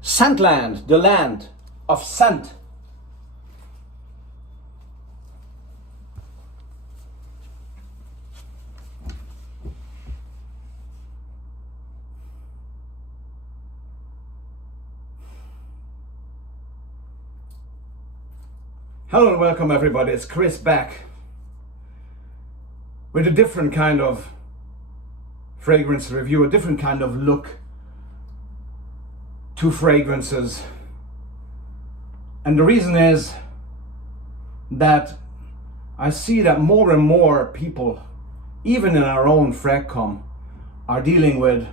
Scentland, the land of scent. Hello and welcome everybody, it's Chris back with a different kind of fragrance review, a different kind of look to fragrances. And the reason is that I see that more and more people, even in our own fragcom, are dealing with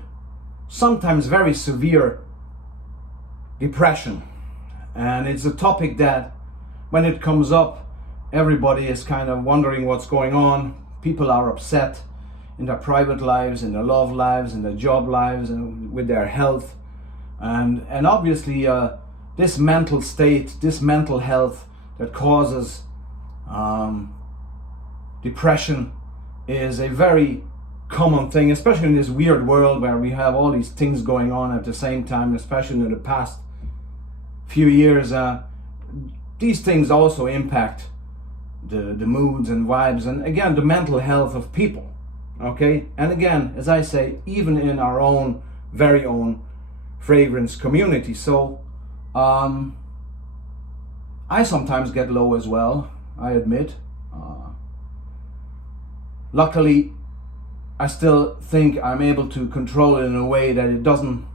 sometimes very severe depression. And it's a topic that when it comes up, everybody is kind of wondering what's going on. People are upset in their private lives, in their love lives, in their job lives, and with their health. And obviously this mental state, this mental health that causes depression is a very common thing, especially in this weird world where we have all these things going on at the same time, especially in the past few years. These things also impact the moods and vibes and again the mental health of people, okay? And again, as I say, even in our own very own fragrance community. So I sometimes get low as well, I admit. Luckily, I still think I'm able to control it in a way that it doesn't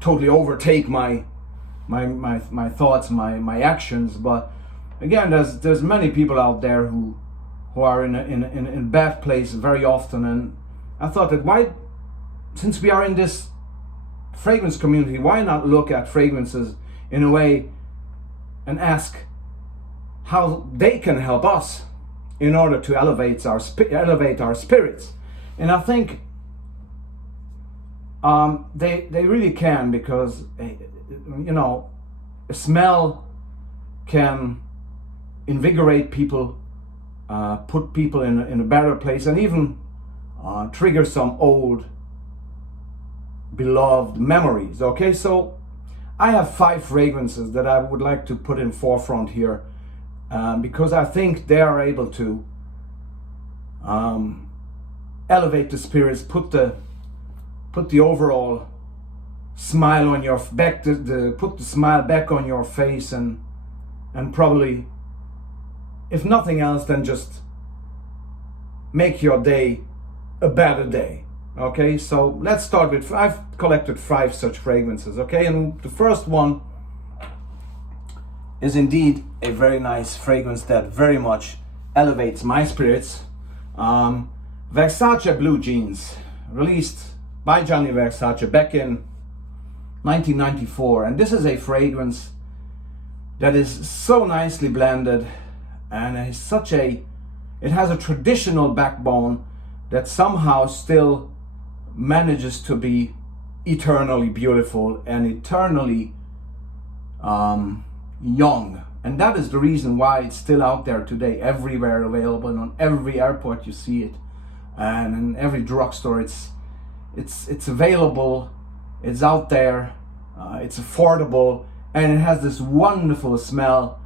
totally overtake my thoughts, my actions. But again, there's many people out there who are in a bad place very often, and I thought that since we are in this fragrance community, why not look at fragrances in a way and ask how they can help us in order to elevate our spirits. And I think they really can, because you know, a smell can invigorate people, put people in a better place, and even trigger some old beloved memories. Okay, so I have 5 fragrances that I would like to put in forefront here, because I think they are able to elevate the spirits, put the overall smile on your back, put the smile back on your face, and probably, if nothing else, then just make your day a better day. Okay, so let's start with, I've collected 5 such fragrances. Okay, and the first one is indeed a very nice fragrance that very much elevates my spirits. Versace Blue Jeans, released by Gianni Versace back in 1994, and this is a fragrance that is so nicely blended, and it has a traditional backbone that somehow still manages to be eternally beautiful and eternally young. And that is the reason why it's still out there today, everywhere available, and on every airport you see it, and in every drugstore it's available, it's out there, it's affordable, and it has this wonderful smell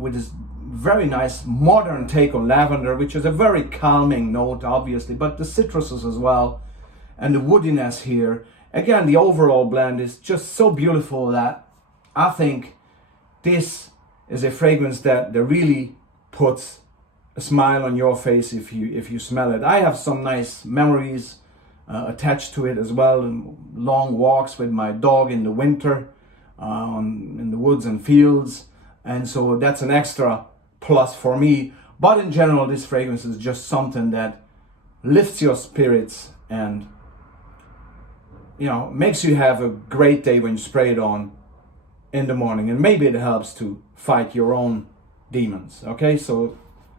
with this very nice modern take on lavender, which is a very calming note, obviously, but the citruses as well, and the woodiness here. Again, the overall blend is just so beautiful that I think this is a fragrance that really puts a smile on your face if you smell it. I have some nice memories attached to it as well, and long walks with my dog in the winter in the woods and fields, and so that's an extra plus for me. But in general, this fragrance is just something that lifts your spirits and, you know, makes you have a great day when you spray it on in the morning, and maybe it helps to fight your own demons. Okay, so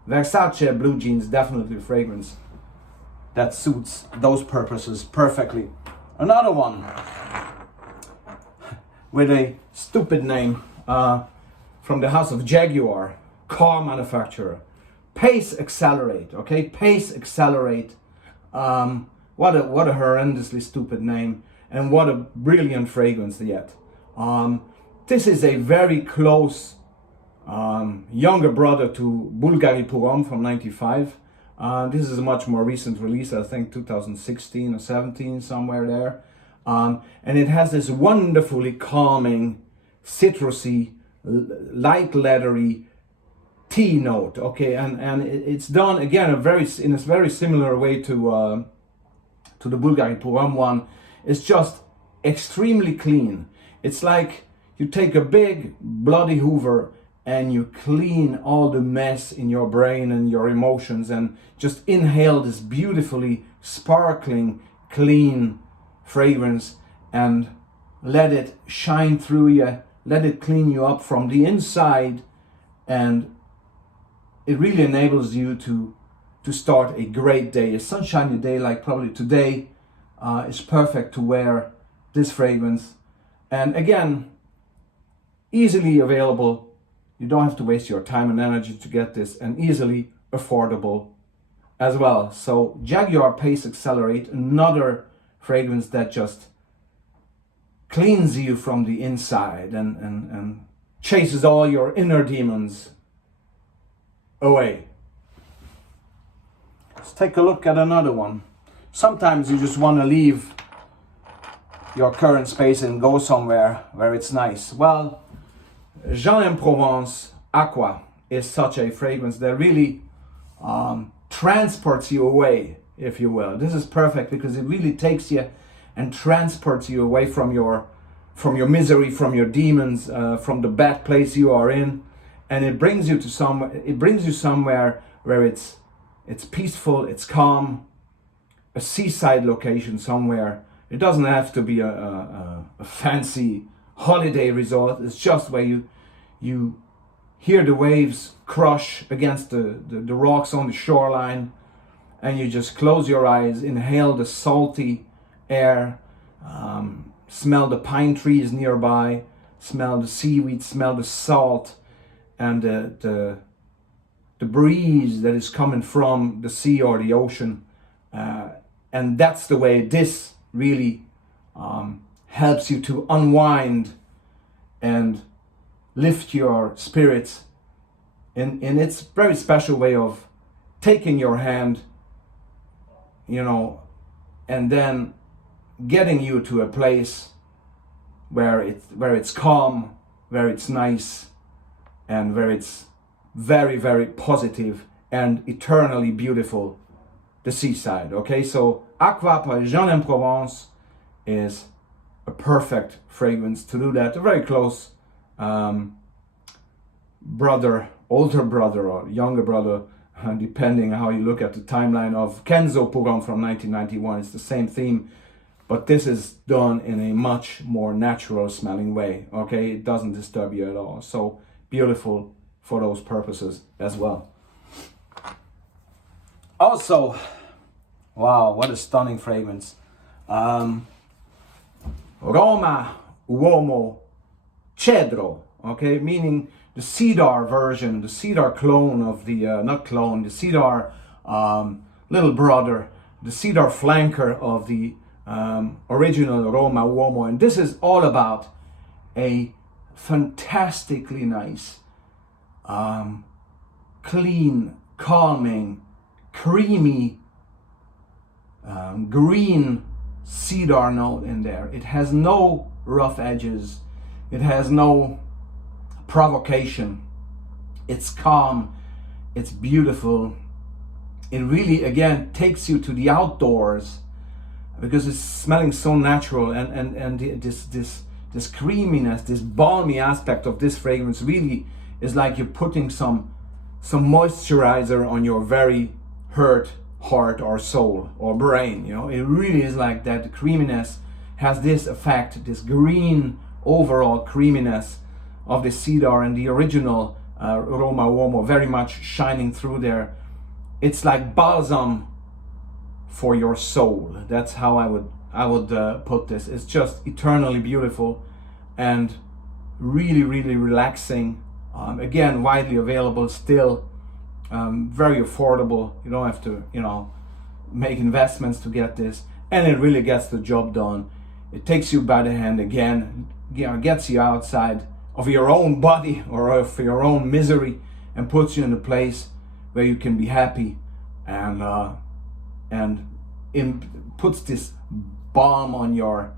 Versace Blue Jeans, definitely a fragrance that suits those purposes perfectly. Another one with a stupid name, from the house of Jaguar, car manufacturer, PaceAccelerate. Okay, PaceAccelerate. What a horrendously stupid name. and what a brilliant fragrance yet. This is a very close younger brother to Bulgari Pour Homme from '95. This is a much more recent release, I think 2016 or 17, somewhere there. And it has this wonderfully calming, citrusy, light leathery tea note, okay, and it's done again in a very similar way to the Bulgari Pour Homme one. It's just extremely clean. It's like you take a big bloody Hoover and you clean all the mess in your brain and your emotions, and just inhale this beautifully sparkling, clean fragrance and let it shine through you, let it clean you up from the inside, and it really enables you to start a great day. A sunshiny day like probably today is perfect to wear this fragrance. And again, easily available. You don't have to waste your time and energy to get this, and easily affordable as well. So Jaguar PaceAccelerate, another fragrance that just cleans you from the inside and chases all your inner demons away. Let's take a look at another one. Sometimes you just want to leave your current space and go somewhere where it's nice. Well, Jean en Provence Aqua is such a fragrance that really transports you away, if you will. This is perfect because it really takes you and transports you away from your misery, from your demons, from the bad place you are in, and it brings you somewhere where it's peaceful, it's calm, a seaside location somewhere. It doesn't have to be a fancy holiday resort. It's just where you hear the waves crush against the rocks on the shoreline, and you just close your eyes, inhale the salty air, smell the pine trees nearby, smell the seaweed, smell the salt, and the breeze that is coming from the sea or the ocean. And that's the way this really helps you to unwind and lift your spirits in its very special way of taking your hand, and then getting you to a place where it's calm, where it's nice, and where it's very, very positive and eternally beautiful, the seaside. Okay, so Aqua by Jean en Provence is a perfect fragrance to do that. A very close brother, older brother or younger brother, depending on how you look at the timeline, of Kenzo Pour Homme from 1991. It's the same theme, but this is done in a much more natural smelling way. Okay, it doesn't disturb you at all. So beautiful for those purposes as well. Also, wow, what a stunning fragrance. Roma Uomo Cedro, okay, meaning the Cedar version, the Cedar clone of the, the Cedar little brother, the Cedar flanker of the original Roma Uomo. And this is all about a fantastically nice, clean, calming, creamy, green cedar note in there. It has no rough edges. It has no provocation. It's calm. It's beautiful. It really, again, takes you to the outdoors because it's smelling so natural, and this creaminess, this balmy aspect of this fragrance really is like you're putting some moisturizer on your very hurt heart or soul or brain. It really is like that. The creaminess has this effect, this green overall creaminess of the cedar and the original Roma Uomo very much shining through there. It's like balsam for your soul. That's how I would put this. It's just eternally beautiful and really, really relaxing. Again, widely available still, very affordable. You don't have to, make investments to get this, and it really gets the job done. It takes you by the hand again, gets you outside of your own body or of your own misery, and puts you in a place where you can be happy, and puts this balm on your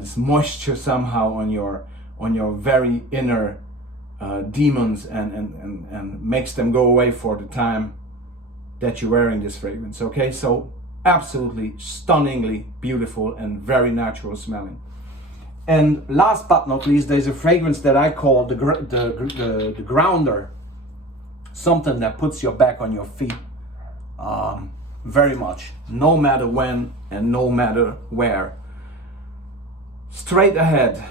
this moisture somehow on your very inner demons, and makes them go away for the time that you're wearing this fragrance. Okay, so absolutely stunningly beautiful and very natural smelling. And last but not least, there's a fragrance that I call the grounder, something that puts your back on your feet very much, no matter when and no matter where. Straight Ahead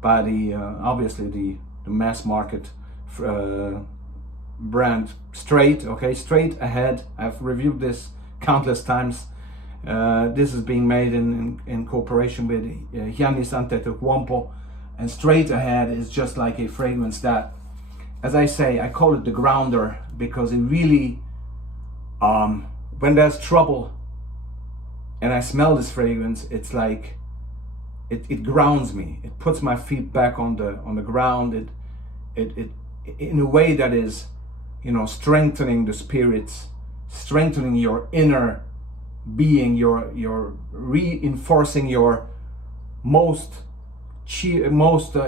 by the obviously the mass market brand Straight. Okay, Straight Ahead. I've reviewed this countless times. This is being made in cooperation with Giannis Antetokounmpo, and Straight Ahead is just like a fragrance that, as I say, I call it the grounder, because it really, when there's trouble and I smell this fragrance, it's like it grounds me. It puts my feet back on the ground. It in a way that is, strengthening the spirits, strengthening your inner being, your reinforcing your most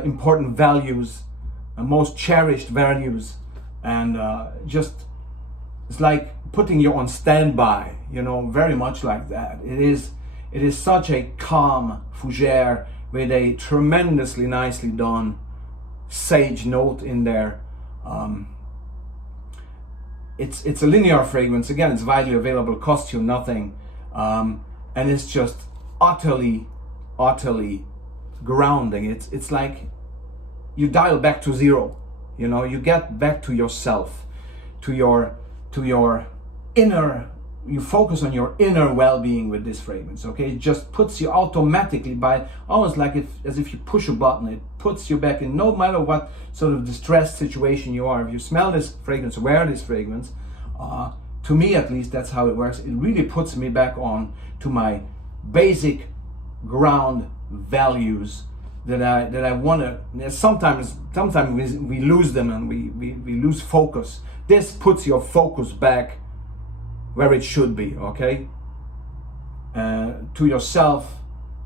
important values, most cherished values, and just it's like putting you on standby, very much like that. It is such a calm fougere with a tremendously nicely done sage note in there. It's a linear fragrance. Again, it's widely available, costs you nothing, and it's just utterly grounding. It's like you dial back to zero. You get back to yourself, to your inner. You focus on your inner well-being with this fragrance. Okay, it just puts you automatically, by almost like as if you push a button, it puts you back in, no matter what sort of distressed situation you are. If you smell this fragrance, wear this fragrance, to me at least, that's how it works. It really puts me back on to my basic ground values that I want to. Sometimes we lose them, and we lose focus. This puts your focus back where it should be, okay? To yourself,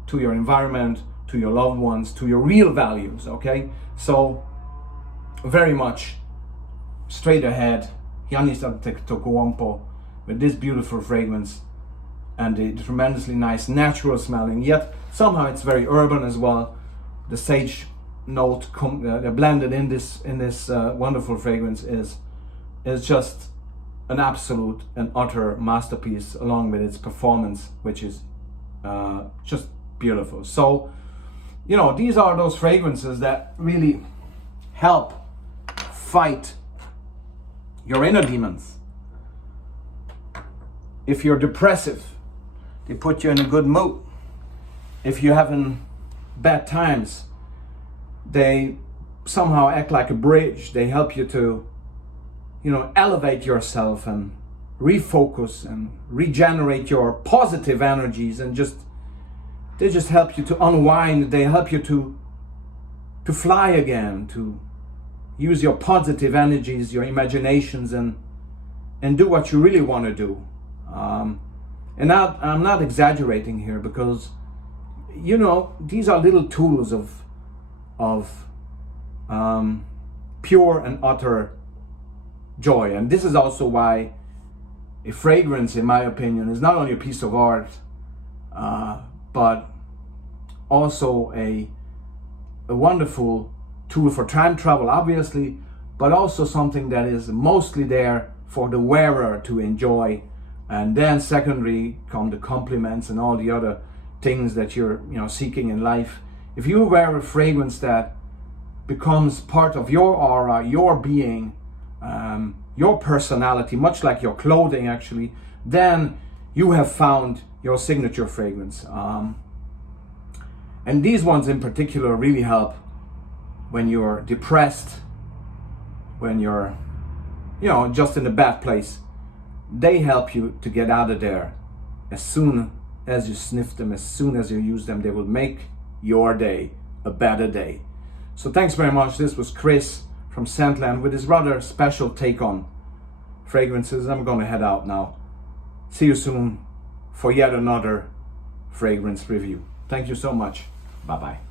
to your environment, to your loved ones, to your real values, okay? So, very much Straight Ahead, Giannis Antetokounmpo, with this beautiful fragrance and the tremendously nice natural smelling, yet somehow it's very urban as well. The sage note blended in this wonderful fragrance is just an absolute and utter masterpiece, along with its performance, which is just beautiful. So, these are those fragrances that really help fight your inner demons. If you're depressive, they put you in a good mood. If you're having bad times, they somehow act like a bridge. They help you to elevate yourself and refocus and regenerate your positive energies, and they just help you to unwind. They help you to fly again, to use your positive energies, your imaginations, and do what you really want to do. And I'm not exaggerating here, because these are little tools of pure and utter joy. And this is also why a fragrance, in my opinion, is not only a piece of art, but also a wonderful tool for time travel, obviously, but also something that is mostly there for the wearer to enjoy. And then secondary come the compliments and all the other things that you're seeking in life. If you wear a fragrance that becomes part of your aura, your being, your personality, much like your clothing actually, then you have found your signature fragrance. And these ones in particular really help when you're depressed, when you're just in a bad place. They help you to get out of there as soon as you sniff them, as soon as you use them, they will make your day a better day. So thanks very much. This was Chris from Scentland with his rather special take on fragrances. I'm gonna head out now. See you soon for yet another fragrance review. Thank you so much. Bye-bye.